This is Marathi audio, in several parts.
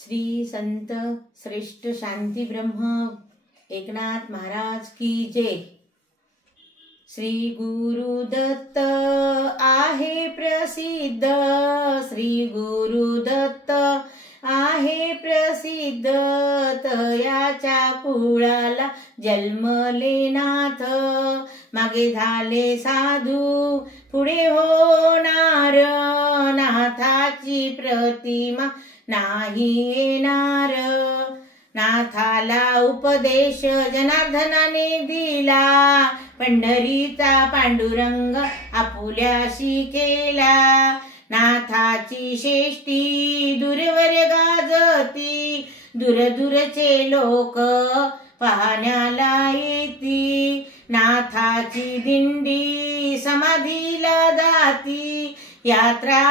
श्री संत श्रेष्ठ शांती ब्रह्म एकनाथ महाराज की जय। श्री गुरुदत्त आहे प्रसिद्ध, श्री गुरुदत्त आहे प्रसिद्ध, तयाच्या कुळाला जन्मले नाथ, मागे झाले साधू पुढे होणार, नाथाची प्रतिमा नाही येणार, नाथाला उपदेश जनार्दनाने दिला, पंढरीचा पांडुरंग आपुल्याशी केला, नाथाची शेष्टी दूरवर गाजती, दूरदूरचे लोक पाहण्याला येती, नाथाची दिंडी समाधीला जाती, यात्रा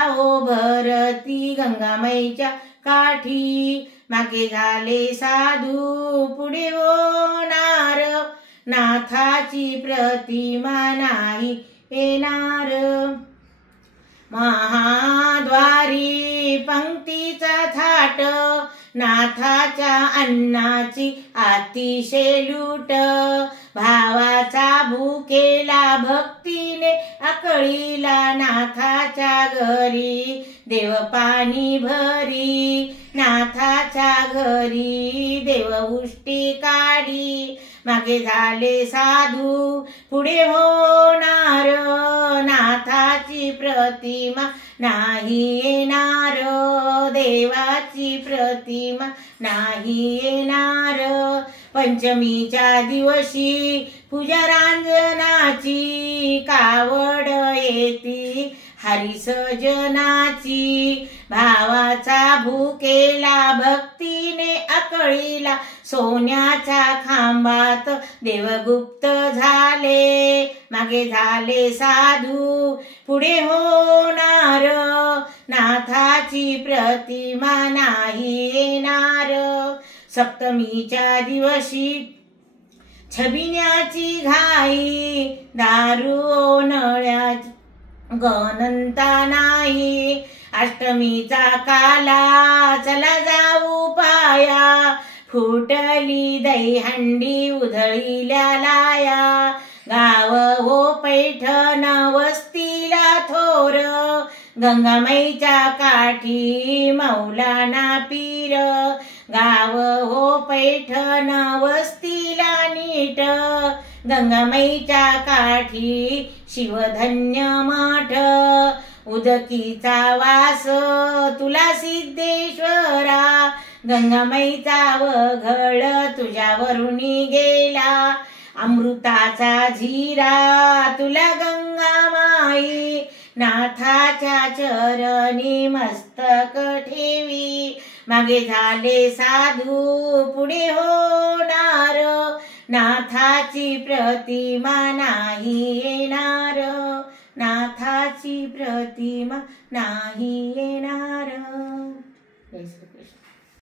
भरती गंगामाईच्या काठी, मागे झाले साधू पुढे होणार, नाथाची प्रतिमा नाही येणार, महाद्वारी पंक्तीचा थाट, नाथाच्या अन्नाची अतिशय लूट, भावाचा भुकेला भक्तीने आकळीला, नाथाच्या घरी देव पाणी भरी, नाथाच्या घरी देव उष्टी काढी, मागे झाले साधू पुढे होणार, नाथाची प्रतिमा नाही येणार, देवाची प्रतिमा नाही येणार, पंचमीच्या दिवशी पूजा रांजनाची, कावड येती हरिसजनाची, भावाचा भुकेला भक्तीने आकळीला, सोन्याच्या खांबात देवगुप्त झाले, मागे झाले साधू पुढे होणार, नाथाची प्रतिमा नाही येणार, सप्तमीच्या दिवशी छबिन्याची घाई, दारू ओनळ्याची गणंता नाही, अष्टमीचा काला चला जाऊ पाया, फुटली दहीहंडी उधळील्या लाया, गाव हो पैठण वस्तीला थोर, गंगामाईच्या काठी मौलाना पीर, गाव हो पैठण वस्तीला नीट, गंगामाईच्या काठी शिवधन्य मठ, उदकीचा वास तुला सिद्धेश्वरा, गंगामाईचा वघळ तुझ्यावरुनी गेला, अमृताचा झिरा तुला गंगामाई, नाथाच्या चरणी मस्तक ठेवी, मागे झाले साधू पुढे होणार, नाथाची प्रतिमा नाही येणार, नाथाची प्रतिमा नाही येणार।